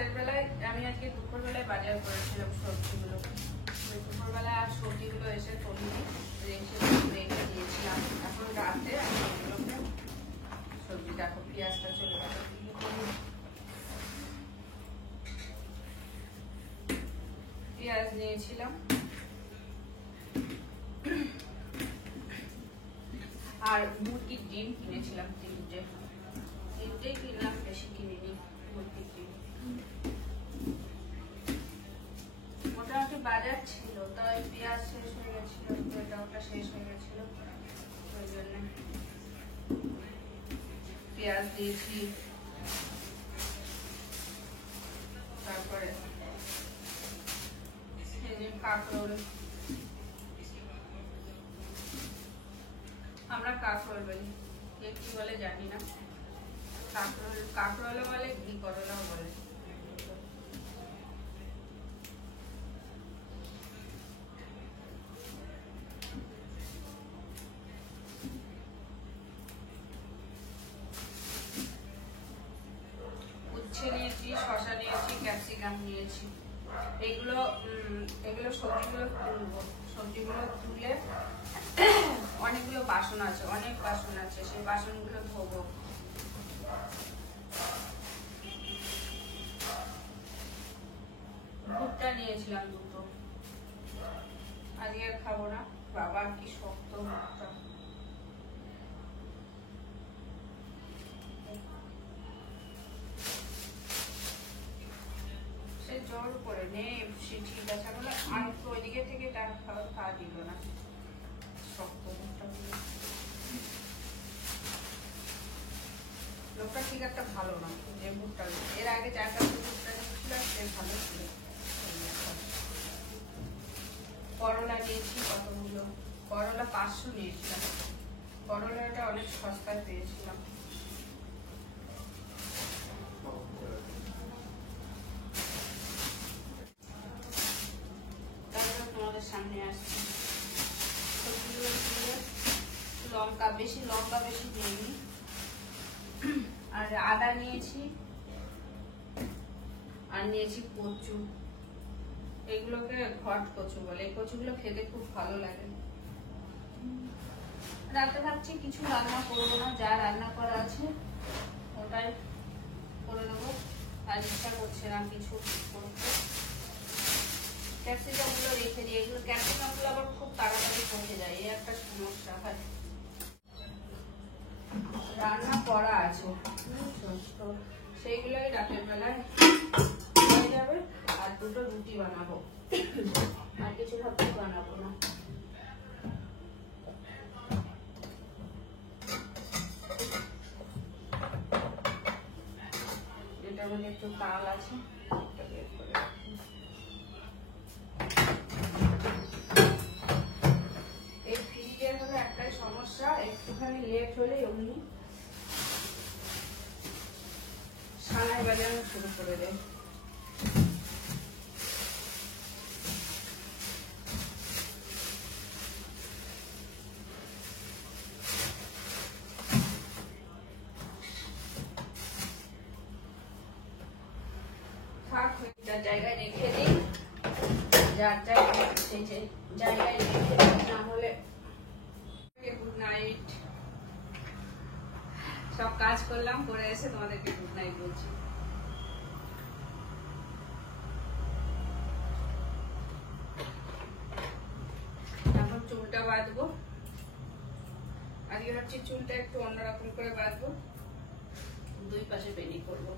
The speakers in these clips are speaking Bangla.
রাতের বেলায় আমি আজকে দুপুরবেলায় বাজার করেছিলাম সবজিগুলো। দুপুরবেলায় আর সবজিগুলো এসে কমিয়ে রেখে দিয়েছিলাম। এখন রাতে আমি এগুলোকে সবজি দেখো পেঁয়াজটা চলে গেল। পেঁয়াজ নিয়েছিলাম আর মুরগির ডিম কিনেছিলাম তিনটেই কিনলাম, বেশি কিনিনি। মুরগির ডিম মোটামুটি বাজার ছিল, তাই পেঁয়াজ শেষ হয়ে গেছিল, ওটা শেষ হয়ে গেছিল, ওই জন্য পেঁয়াজ দিয়েছি। তারপরে কাঁকরোল, আমরা কাঁকরোল বলি, কি বলে জানি না। কাঁকরোলও বলে, ঘি করলাও বলে। উচ্ছে নিয়েছি, শসা নিয়েছি, ক্যাপসিকাম নিয়েছি। এগুলো সবজিগুলো তুলে অনেকগুলো বাসন আছে, অনেক বাসন আছে, সেই বাসনগুলো ধোবো। ভুট্টা নিয়েছিলাম দুটো, আজকে আর খাবো না। বাবা কি শক্ত ভুট্টা, সে জোর করে নে, সে ঠিক আছে বলে আর তো ওইদিকে থেকে তার খাওয়া দিল না। শক্ত ভুট্টা লোকটা ঠিক একটা ভালো না, যে ভুট্টা এর আগে 4-5 ভুট্টা ছিল, সে ভালো ছিল। করলা নিয়েছি কতগুলো, করলা 500 নিয়েছিলাম। করলাটা অনেক সস্তায় পেয়েছিলাম। তারপরে তোমাদের সামনে আসছি লঙ্কা, বেশি দিইনি। আর আদা নিয়েছি, আর নিয়েছি কচু। এগুলোকে ঘট কচু বলে, এই কচুগুলো খেতে খুব ভালো লাগে। রাতে ভাবছি কিছু রান্না করবো না, যা রান্না করা আছে ওটাই করে নেবো। আর ইচ্ছা করছে না কিছু করতে। ক্যাপসিকাম গুলো রেখে দিই, এগুলো ক্যাপসিকাম গুলো আবার খুব তাড়াতাড়ি পচে যায়, এই একটা সমস্যা হয়। রান্না করা আছে তো সেইগুলোই রাতের বেলায় হয়ে যাবে। আর দুটো রুটি বানাবো, আর কিছু ভাবছি বানাবো না। এটার মধ্যে একটু তাল আছে, এই ফ্রিজের হলো একটাই সমস্যা, একটুখানি লেট হলে অমনি সানাই বাজানো শুরু করে দেয়। জায়গায় রেখে দিই, যার সেই জায়গায় রেখে দিই, না হলে। Good night. সব কাজ করলাম, করে এসে তোমাদেরকে গুড নাইট বলছি। এখন চুলটা বাঁধবো, আজকে ভাবছি চুলটা একটু অন্যরকম করে বাঁধবো, 2 পাশে বেনি করবো।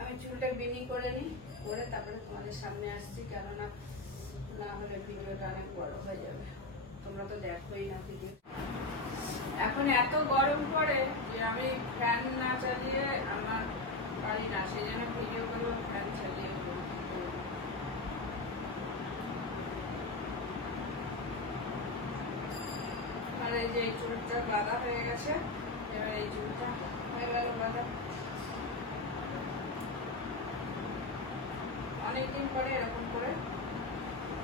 আমি চুলটা বেনি করে নিই, করে তারপরে তোমাদের সামনে আসছি, কেননা না হলে ভিডিওটা অনেক বড় হয়ে যাবে। তোমরা তো দেখোই না ভিডিও। এখন এত গরম পড়ে যে আমি ফ্যান না চালিয়ে আমার পারি না, সেই জন্য ভিডিও করবো ফ্যান চালিয়ে। যে এই চুলটা বাঁধা হয়ে গেছে, এবার এই চুলটা হয়ে গেল বাঁধা। অনেকদিন পরে এরকম করে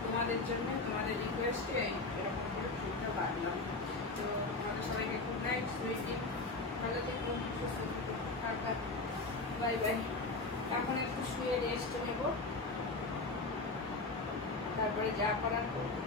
তোমাদের জন্য, তোমাদের রিকোয়েস্টে এরকম করে চুলটা বাঁধলাম। তো তোমাদের সবাইকে গুড নাইট, সুইটি, ভালো থেকো, সুস্থ থেকো, টাটা, বাই বাই। এখন একটু শুয়ে রেস্ট নেব, তারপরে যা করার করবো।